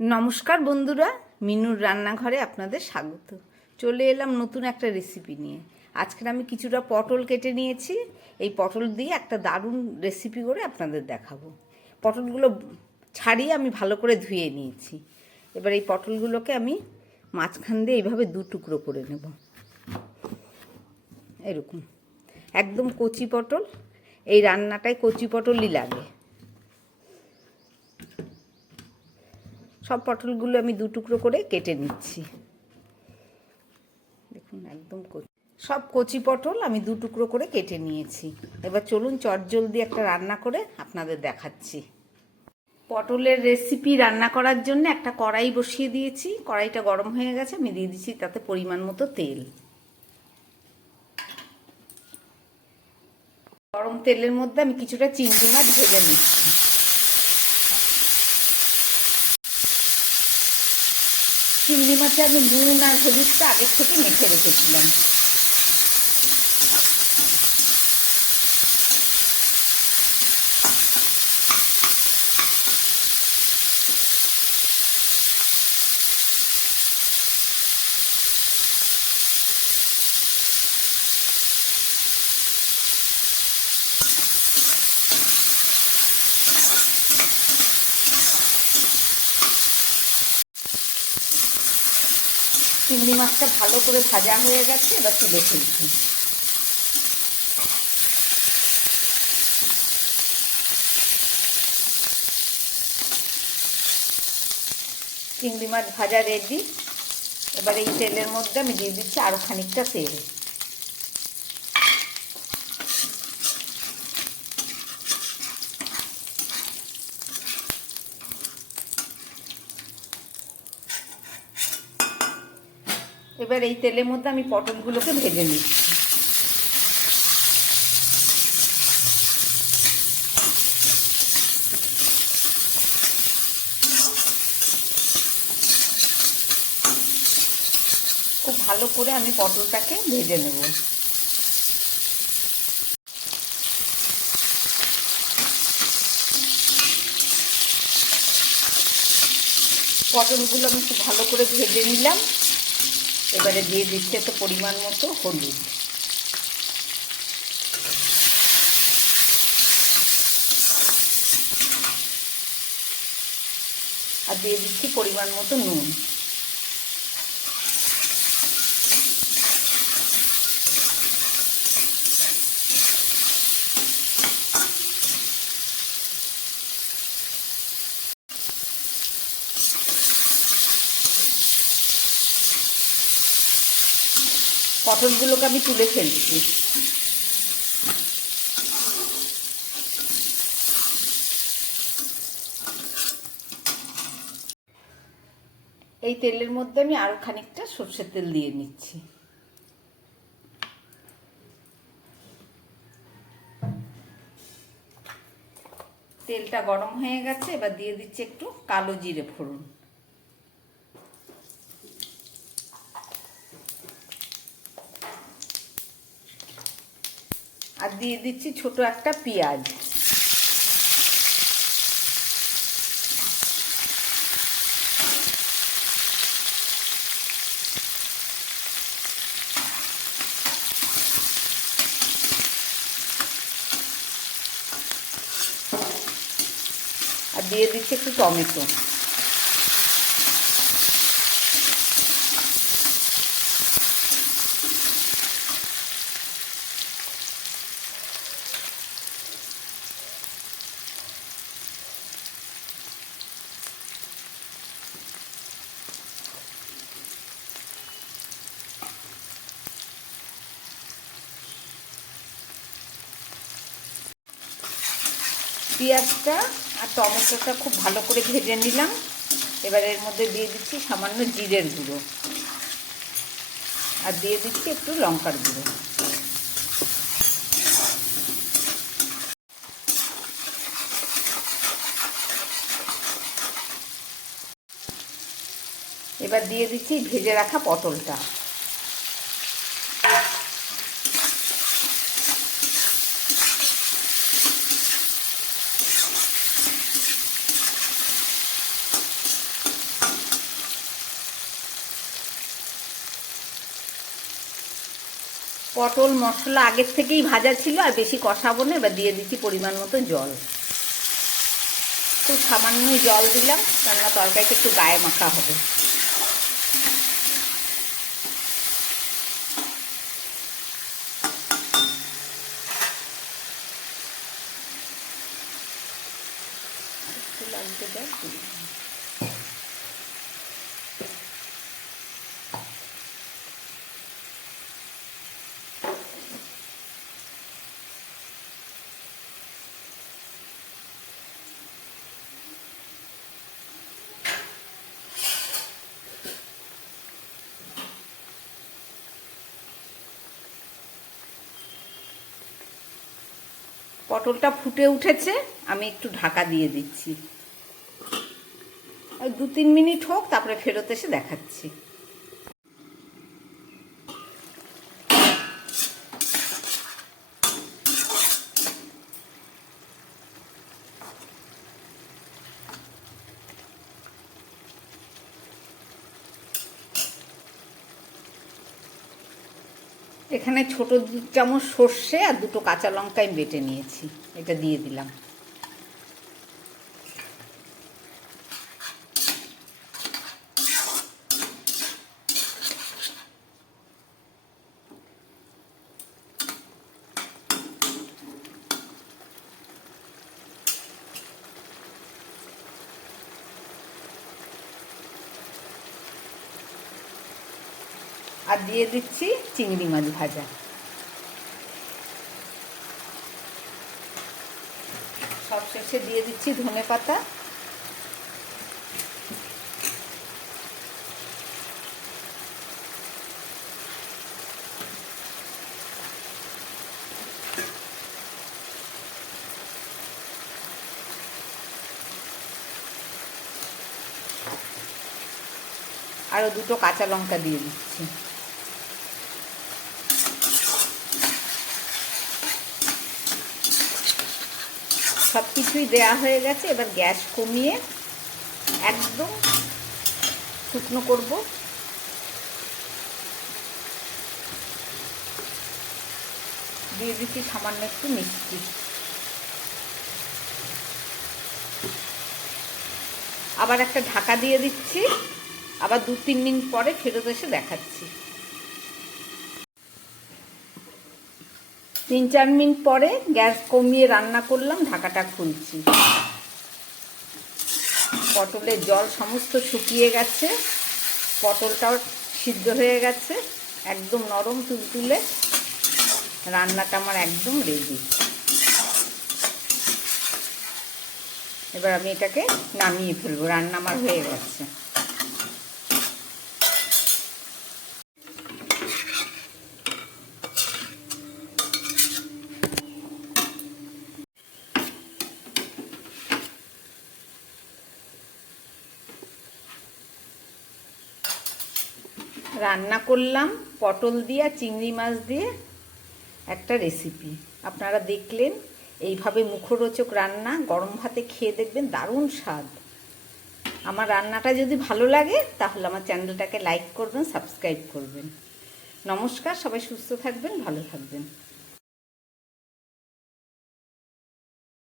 নমস্কার বন্ধুরা, মিনুর রান্নাঘরে আপনাদের স্বাগত। চলে এলাম নতুন একটা রেসিপি নিয়ে। আজকে আমি কিছুটা পটল কেটে নিয়েছি। এই পটল দিয়ে একটা দারুণ রেসিপি করে আপনাদের দেখাবো। পটলগুলো ছাড়িয়ে আমি ভালো করে ধুয়ে নিয়েছি। এবার এই পটলগুলোকে আমি মাঝখান দিয়ে এইভাবে দু টুকরো করে নেব। এরকম একদম কচি পটল। এই রান্নাটায় কচি পটলই লাগে। সব পটলগুলো আমি দু টুকরো করে কেটে নিচ্ছি। দেখুন একদম সব কচি পটল আমি দু টুকরো করে কেটে নিয়েছি। এবার চলুন চটজলদি একটা রান্না করে আপনাদের দেখাচ্ছি। পটলের রেসিপি রান্না করার জন্য একটা কড়াই বসিয়ে দিয়েছি। কড়াইটা গরম হয়ে গেছে, আমি দিয়ে দিচ্ছি তাতে পরিমাণ মতো তেল। গরম তেলের মধ্যে আমি কিছুটা চিংড়ি মাছ ভেজে নিচ্ছি। চিংড়ি মাছে আমি নুন আর হলুদটা আগের থেকে মেখে রেখেছিলাম। চিংড়ি মাছটা ভালো করে ভাজা হয়ে গেছে, এবার তুলে ফেলছি। চিংড়ি মাছ ভাজা রেডি। এবার এই তেলের মধ্যে আমি দিয়ে দিচ্ছি আরও খানিকটা তেল। এবার এই তেলের মধ্যে আমি পটলগুলোকে ভেজে নিচ্ছি। খুব ভালো করে আমি পটলটাকে ভেজে নেব। পটলগুলো আমি খুব ভালো করে ভেজে নিলাম। এবারে দিয়ে দিচ্ছি একটা পরিমাণ মতো হলুদ। আর দিয়ে দিচ্ছি পরিমাণ মতো নুন। পটলগুলোকে আমি তুলে ফেলছি। এই তেলের মধ্যে আমি আরো খানিকটা সরষের তেল দিয়ে নিচ্ছি। তেলটা গরম হয়ে গেছে, এবার দিয়ে দিচ্ছি একটু কালো জিরে ফোড়ন। আর দিয়ে দিচ্ছি ছোট একটা পেঁয়াজ। আর দিয়ে দিচ্ছি একটু টমেটো। পেঁয়াজটা আর টমেটোটা খুব ভালো করে ভেজে নিলাম। এবার এর মধ্যে দিয়ে দিচ্ছি সামান্য জিরের গুঁড়ো। আর দিয়ে দিচ্ছি একটু লঙ্কার গুঁড়ো। এবার দিয়ে দিচ্ছি ভেজে রাখা পটলটা। পটল মশলা আগের থেকেই ভাজা ছিল, আর বেশি কষাবো না। এবার দিয়ে দিচ্ছি পরিমাণ মতো জল। খুব সামান্যই জল দিলাম, কেননা তরকারিটা একটু গায়ে মাখা হবে। লাগতে দেয় পটলটা ফুটে উঠেছে, আমি একটু ঢাকা দিয়ে দিচ্ছি। 2-3 মিনিট হোক, তারপরে ফেরত এসে দেখাচ্ছি। এখানে ছোট 2 চামচ সর্ষে আর 2টো কাঁচা লঙ্কা আমি বেটে নিয়েছি, এটা দিয়ে দিলাম। আর দিয়ে দিচ্ছি চিংড়ি মাছ ভাজা। সবশেষে দিয়ে দিচ্ছি ধনেপাতা। আরও 2টো কাঁচা লঙ্কা দিয়ে দিচ্ছি। সব কিছুই দেওয়া হয়ে গেছে। এবার গ্যাস কমিয়ে একদম শুকনো করব। দিয়ে দিচ্ছি সামান্য একটু মিষ্টি। আবার একটা ঢাকা দিয়ে দিচ্ছি, আবার 2-3 মিনিট পরে ফেরত এসে দেখাচ্ছি। 3-4 মিনিট পরে গ্যাস কমিয়ে রান্না করলাম, ঢাকাটা খুলছি। পটলের জল সমস্ত শুকিয়ে গেছে, পটলটাও সিদ্ধ হয়ে গেছে, একদম নরম তুলতুলে। রান্নাটা আমার একদম রেডি। এবার আমি এটাকে নামিয়ে ফেলবো, রান্না আমার হয়ে গেছে। রান্না করলাম পটল দিয়ে আর চিংড়ি মাছ দিয়ে একটা রেসিপি। আপনারা দেখলেন, এইভাবে মুখরোচক রান্না গরম ভাতে খেয়ে দেখবেন, দারুণ স্বাদ। আমার রান্নাটা যদি ভালো লাগে তাহলে আমার চ্যানেলটাকে লাইক করবেন, সাবস্ক্রাইব করবেন। নমস্কার, সবাই সুস্থ থাকবেন, ভালো থাকবেন।